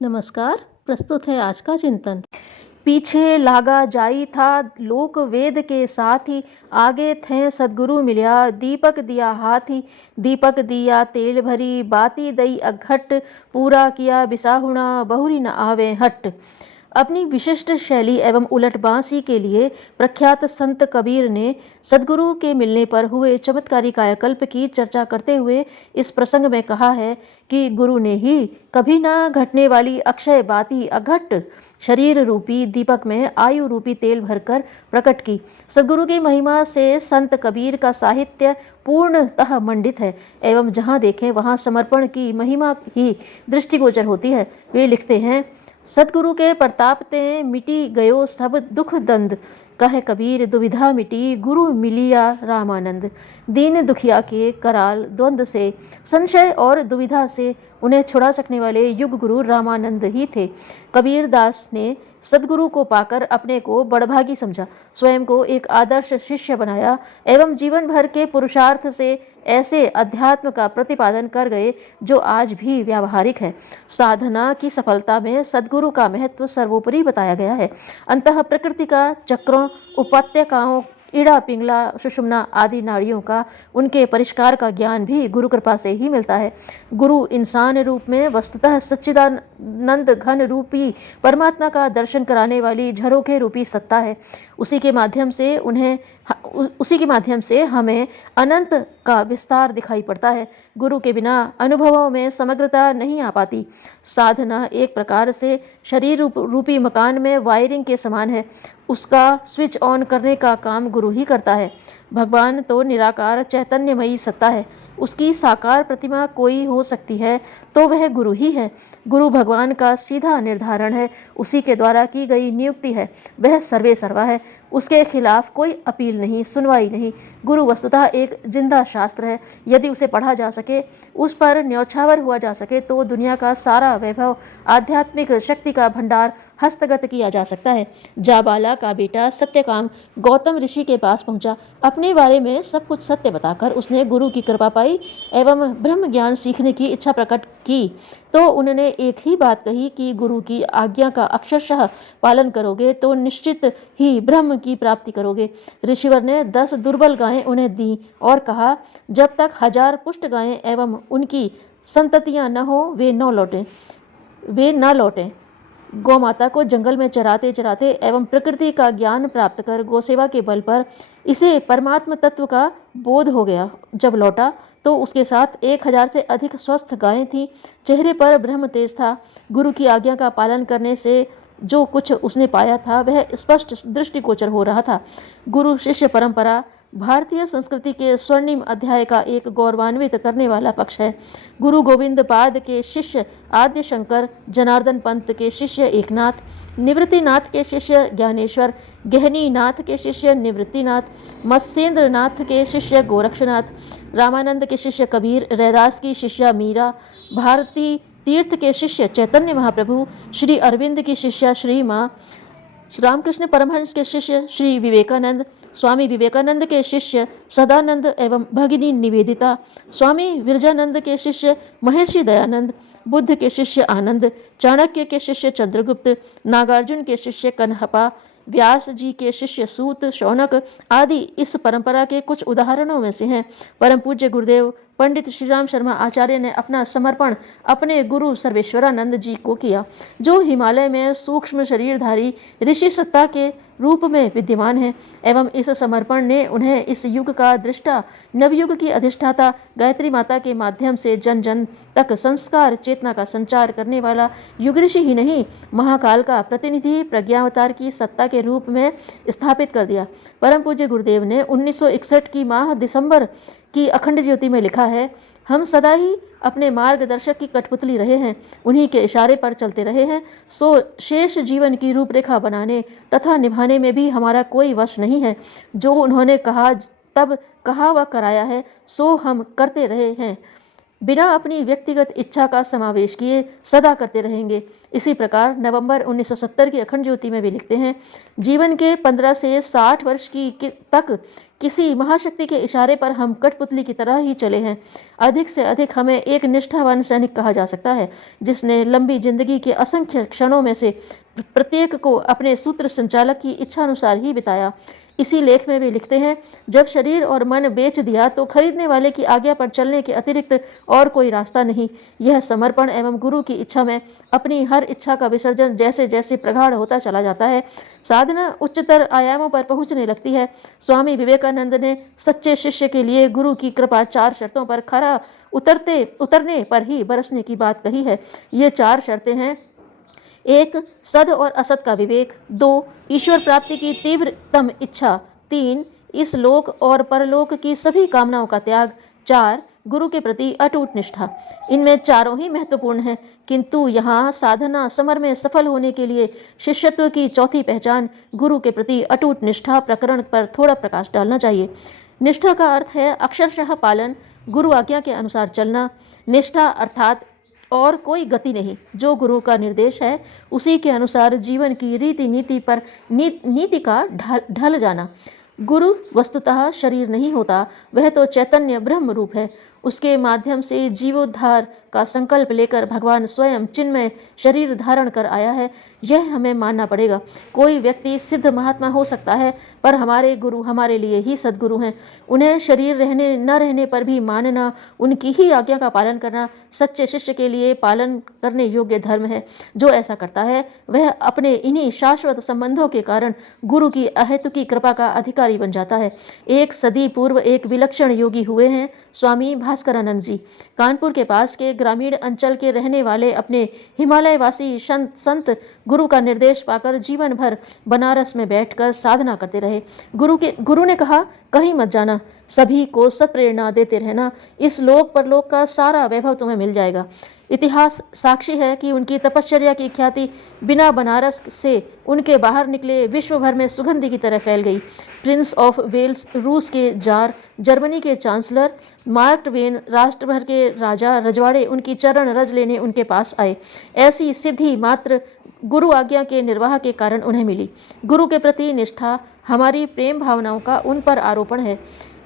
नमस्कार। प्रस्तुत है आज का चिंतन। पीछे लागा जाई था लोक वेद के साथ ही, आगे थे सदगुरु मिल्या दीपक दिया हाथी। दीपक दिया तेल भरी बाती दई अघट, पूरा किया बिसाहुणा बहुरी न आवे हट। अपनी विशिष्ट शैली एवं उलट बांसी के लिए प्रख्यात संत कबीर ने सदगुरु के मिलने पर हुए चमत्कारी कायाकल्प की चर्चा करते हुए इस प्रसंग में कहा है कि गुरु ने ही कभी ना घटने वाली अक्षय बाती अघट शरीर रूपी दीपक में आयु रूपी तेल भरकर प्रकट की। सदगुरु की महिमा से संत कबीर का साहित्य पूर्णतः मंडित है एवं जहाँ देखें वहाँ समर्पण की महिमा ही दृष्टिगोचर होती है। वे लिखते हैं, सतगुरु के प्रताप ते मिटी गयो सब दुख दंद, कहे कबीर दुविधा मिटी गुरु मिलिया रामानंद। दीन दुखिया के कराल द्वंद से, संशय और दुविधा से उन्हें छुड़ा सकने वाले युग गुरु रामानंद ही थे। कबीर दास ने सदगुरु को पाकर अपने को बड़भागी समझा, स्वयं को एक आदर्श शिष्य बनाया एवं जीवन भर के पुरुषार्थ से ऐसे अध्यात्म का प्रतिपादन कर गए जो आज भी व्यावहारिक है। साधना की सफलता में सदगुरु का महत्व सर्वोपरि बताया गया है। अंतः प्रकृति का चक्रों, उपत्यकाओं, इड़ा पिंगला सुषुम्ना आदि नाड़ियों का, उनके परिष्कार का ज्ञान भी गुरु कृपा से ही मिलता है। गुरु इंसान रूप में वस्तुतः सच्चिदानंद घन रूपी परमात्मा का दर्शन कराने वाली झरोखे रूपी सत्ता है। उसी के माध्यम से हमें अनंत का विस्तार दिखाई पड़ता है। गुरु के बिना अनुभवों में समग्रता नहीं आ पाती। साधना एक प्रकार से शरीर रूपी मकान में वायरिंग के समान है। उसका स्विच ऑन करने का काम गुरु ही करता है। भगवान तो निराकार चैतन्यमयी सत्ता है। उसकी साकार प्रतिमा कोई हो सकती है तो वह गुरु ही है। गुरु भगवान का सीधा निर्धारण है, उसी के द्वारा की गई नियुक्ति है। वह सर्वे सर्वा है, उसके खिलाफ कोई अपील नहीं, सुनवाई नहीं। गुरु वस्तुतः एक जिंदा शास्त्र है। यदि उसे पढ़ा जा सके, उस पर न्यौछावर हुआ जा सके तो दुनिया का सारा वैभव, आध्यात्मिक शक्ति का भंडार हस्तगत किया जा सकता है। जाबाला का बेटा सत्यकाम गौतम ऋषि के पास पहुंचा। अपने बारे में सब कुछ सत्य बताकर उसने गुरु की कृपा पाई एवं ब्रह्म ज्ञान सीखने की इच्छा प्रकट की तो उन्होंने एक ही बात कही कि गुरु की आज्ञा का अक्षरशः पालन करोगे तो निश्चित ही ब्रह्म की प्राप्ति करोगे। ऋषिवर ने 10 दुर्बल गायें उन्हें दी और कहा, जब तक 1000 पुष्ट गायें एवं उनकी संततियां न हो वे न लौटें। गौ माता को जंगल में चराते चराते एवं प्रकृति का ज्ञान प्राप्त कर गौसेवा के बल पर इसे परमात्म तत्व का बोध हो गया। जब लौटा तो उसके साथ 1000 से अधिक स्वस्थ गायें थीं। चेहरे पर ब्रह्म तेज था। गुरु की आज्ञा का पालन करने से जो कुछ उसने पाया था वह स्पष्ट दृष्टिगोचर हो रहा था। गुरु शिष्य परंपरा भारतीय संस्कृति के स्वर्णिम अध्याय का एक गौरवान्वित करने वाला पक्ष है। गुरु गोविंद पाद के शिष्य आद्य शंकर, जनार्दन पंत के शिष्य एकनाथ, निवृत्तिनाथ के शिष्य ज्ञानेश्वर, गहनी नाथ के शिष्य निवृत्तिनाथ, मत्स्येंद्र नाथ के शिष्य गोरक्षनाथ, रामानंद के शिष्य कबीर, रैदास की शिष्या मीरा, भारती तीर्थ के शिष्य चैतन्य महाप्रभु, श्री अरविंद की शिष्या श्री माँ, रामकृष्ण परमहंस के शिष्य श्री विवेकानंद, स्वामी विवेकानंद के शिष्य सदानंद एवं भगिनी निवेदिता, स्वामी विरजानंद के शिष्य महर्षि दयानंद, बुद्ध के शिष्य आनंद, चाणक्य के शिष्य चंद्रगुप्त, नागार्जुन के शिष्य कन्हपा, व्यास जी के शिष्य सूत, शौनक आदि इस परंपरा के कुछ उदाहरणों में से हैं। परम पूज्य गुरुदेव पंडित श्रीराम शर्मा आचार्य ने अपना समर्पण अपने गुरु सर्वेश्वरानंद जी को किया, जो हिमालय में सूक्ष्म शरीरधारी ऋषि सत्ता के रूप में विद्यमान है एवं इस समर्पण ने उन्हें इस युग का दृष्टा, नवयुग की अधिष्ठाता गायत्री माता के माध्यम से जन जन तक संस्कार चेतना का संचार करने वाला युग ऋषि ही नहीं, महाकाल का प्रतिनिधि प्रज्ञावतार की सत्ता के रूप में स्थापित कर दिया। परम पूज्य गुरुदेव ने 1961 की माह दिसंबर की अखंड ज्योति में लिखा है, हम सदा ही अपने मार्गदर्शक की कठपुतली रहे हैं, उन्हीं के इशारे पर चलते रहे हैं, सो शेष जीवन की रूपरेखा बनाने तथा निभाने में भी हमारा कोई वश नहीं है। जो उन्होंने कहा तब कहा व कराया है सो हम करते रहे हैं, बिना अपनी व्यक्तिगत इच्छा का समावेश किए सदा करते रहेंगे। इसी प्रकार नवंबर 1970 की अखंड ज्योति में भी लिखते हैं, जीवन के 15 से 60 वर्ष तक किसी महाशक्ति के इशारे पर हम कठपुतली की तरह ही चले हैं। अधिक से अधिक हमें एक निष्ठावान सैनिक कहा जा सकता है, जिसने लंबी जिंदगी के असंख्य क्षणों में से प्रत्येक को अपने सूत्र संचालक की इच्छानुसार ही बिताया। इसी लेख में वे लिखते हैं, जब शरीर और मन बेच दिया तो खरीदने वाले की आज्ञा पर चलने के अतिरिक्त और कोई रास्ता नहीं। यह समर्पण एवं गुरु की इच्छा में अपनी हर इच्छा का विसर्जन जैसे जैसे प्रगाढ़ होता चला जाता है, साधना उच्चतर आयामों पर पहुंचने लगती है। स्वामी विवेकानंद ने सच्चे शिष्य के लिए गुरु की कृपा 4 शर्तों पर खरा उतरने पर ही बरसने की बात कही है। ये 4 शर्तें हैं: 1. सद और असत का विवेक। 2. ईश्वर प्राप्ति की तीव्रतम इच्छा। 3. इस लोक और परलोक की सभी कामनाओं का त्याग। 4. गुरु के प्रति अटूट निष्ठा। इनमें चारों ही महत्वपूर्ण हैं, किंतु यहाँ साधना समर में सफल होने के लिए शिष्यत्व की चौथी पहचान गुरु के प्रति अटूट निष्ठा प्रकरण पर थोड़ा प्रकाश डालना चाहिए। निष्ठा का अर्थ है अक्षरशः पालन, गुरु आज्ञा के अनुसार चलना। निष्ठा अर्थात और कोई गति नहीं, जो गुरु का निर्देश है उसी के अनुसार जीवन की रीति नीति का ढल जाना। गुरु वस्तुतः शरीर नहीं होता, वह तो चैतन्य ब्रह्म रूप है। उसके माध्यम से जीवोद्धार का संकल्प लेकर भगवान स्वयं चिन्मय शरीर धारण कर आया है, यह हमें मानना पड़ेगा। कोई व्यक्ति सिद्ध महात्मा हो सकता है, पर हमारे गुरु हमारे लिए ही सद्गुरु हैं। उन्हें शरीर रहने न रहने पर भी मानना, उनकी ही आज्ञा का पालन करना सच्चे शिष्य के लिए पालन करने योग्य धर्म है। जो ऐसा करता है वह अपने इन्हीं शाश्वत संबंधों के कारण गुरु की अहेतुकी कृपा का अधिकारी बन जाता है। एक सदी पूर्व एक विलक्षण योगी हुए हैं स्वामी भास्करानंद जी। कानपुर के पास के ग्रामीण अंचल के रहने वाले अपने हिमालयवासी संत गुरु का निर्देश पाकर जीवन भर बनारस में बैठकर साधना करते रहे। गुरु ने कहा, कहीं मत जाना, सभी को सत्प्रेरणा देते रहना, इस लोक परलोक का सारा वैभव तुम्हें मिल जाएगा। इतिहास साक्षी है कि उनकी तपश्चर्या की ख्याति बिना बनारस से उनके बाहर निकले विश्व भर में सुगंधि की तरह फैल गई। प्रिंस ऑफ वेल्स, रूस के जार, जर्मनी के चांसलर, मार्क ट्वेन, राष्ट्र भर के राजा रजवाड़े उनकी चरण रज लेने उनके पास आए। ऐसी सिद्धि मात्र गुरु आज्ञा के निर्वाह के कारण उन्हें मिली। गुरु के प्रति निष्ठा हमारी प्रेम भावनाओं का उन पर आरोपण है।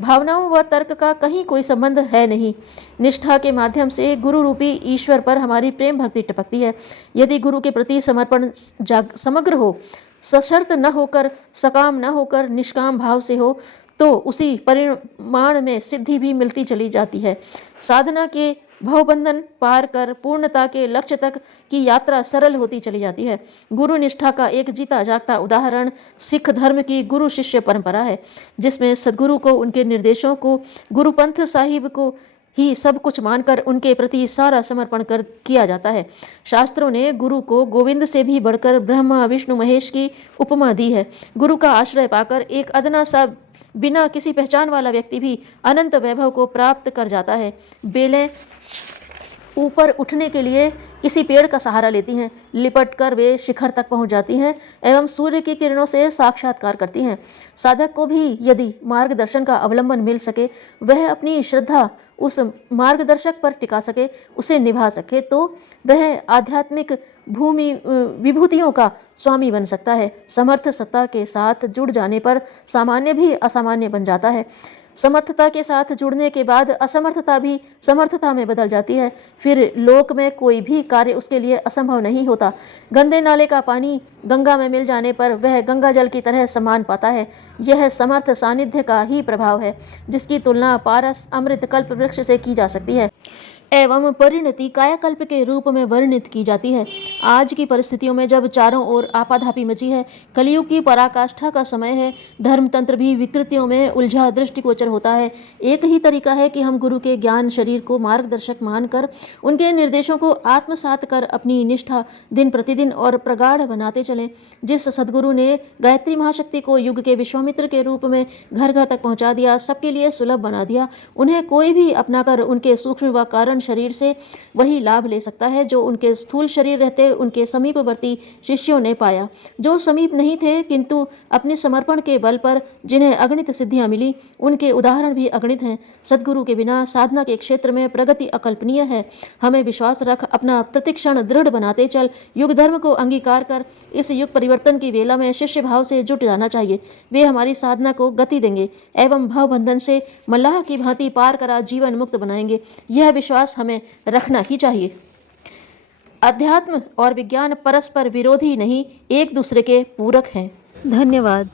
भावनाओं व तर्क का कहीं कोई संबंध है नहीं। निष्ठा के माध्यम से गुरु रूपी ईश्वर पर हमारी प्रेम भक्ति टपकती है। यदि गुरु के प्रति समर्पण समग्र हो, सशर्त न होकर, सकाम न होकर, निष्काम भाव से हो, तो उसी परिमाण में सिद्धि भी मिलती चली जाती है। साधना के भवबंधन पार कर पूर्णता के लक्ष्य तक की यात्रा सरल होती चली जाती है। गुरु निष्ठा का एक जीता जागता उदाहरण सिख धर्म की गुरु शिष्य परंपरा है, जिसमें सद्गुरु को, उनके निर्देशों को, गुरुपंथ साहिब को ही सब कुछ मानकर उनके प्रति सारा समर्पण कर किया जाता है। शास्त्रों ने गुरु को गोविंद से भी बढ़कर ब्रह्मा विष्णु महेश की उपमा दी है। गुरु का आश्रय पाकर एक अदना सा बिना किसी पहचान वाला व्यक्ति भी अनंत वैभव को प्राप्त कर जाता है। बेलें ऊपर उठने के लिए किसी पेड़ का सहारा लेती हैं, लिपट कर वे शिखर तक पहुंच जाती हैं एवं सूर्य की किरणों से साक्षात्कार करती हैं। साधक को भी यदि मार्गदर्शन का अवलंबन मिल सके, वह अपनी श्रद्धा उस मार्गदर्शक पर टिका सके, उसे निभा सके, तो वह आध्यात्मिक भूमि विभूतियों का स्वामी बन सकता है। समर्थ सत्ता के साथ जुड़ जाने पर सामान्य भी असामान्य बन जाता है। समर्थता के साथ जुड़ने के बाद असमर्थता भी समर्थता में बदल जाती है। फिर लोक में कोई भी कार्य उसके लिए असंभव नहीं होता। गंदे नाले का पानी गंगा में मिल जाने पर वह गंगा जल की तरह सम्मान पाता है। यह समर्थ सानिध्य का ही प्रभाव है, जिसकी तुलना पारस अमृत कल्प वृक्ष से की जा सकती है एवं परिणति कायाकल्प के रूप में वर्णित की जाती है। आज की परिस्थितियों में जब चारों ओर आपाधापी मची है, कलयुग की पराकाष्ठा का समय है, धर्मतंत्र भी विकृतियों में उलझा दृष्टिगोचर होता है। एक ही तरीका है कि हम गुरु के ज्ञान शरीर को मार्गदर्शक मानकर उनके निर्देशों को आत्मसात कर अपनी निष्ठा दिन प्रतिदिन और प्रगाढ़ बनाते चलें। जिस सद्गुरु ने गायत्री महाशक्ति को युग के विश्वामित्र के रूप में घर घर तक पहुँचा दिया, सबके लिए सुलभ बना दिया, उन्हें कोई भी अपनाकर उनके सूक्ष्म व कारण शरीर से वही लाभ ले सकता है जो उनके स्थूल शरीर रहते उनके समीपवर्ती शिष्यों ने पाया। जो समीप नहीं थे किंतु अपने समर्पण के बल पर जिन्हें अगणित सिद्धियां मिली, उनके उदाहरण भी अगणित हैं। सद्गुरु के बिना साधना के क्षेत्र में प्रगति अकल्पनीय है। हमें विश्वास रख अपना प्रतिक्षण दृढ़ बनाते चल, युग धर्म को अंगीकार कर इस युग परिवर्तन की वेला में शिष्य भाव से जुट जाना चाहिए। वे हमारी साधना को गति देंगे एवं भवबंधन से मल्लाह की भांति पार करा जीवन मुक्त बनाएंगे। यह विश्वास हमें रखना ही चाहिए। अध्यात्म और विज्ञान परस्पर विरोधी नहीं, एक दूसरे के पूरक हैं। धन्यवाद।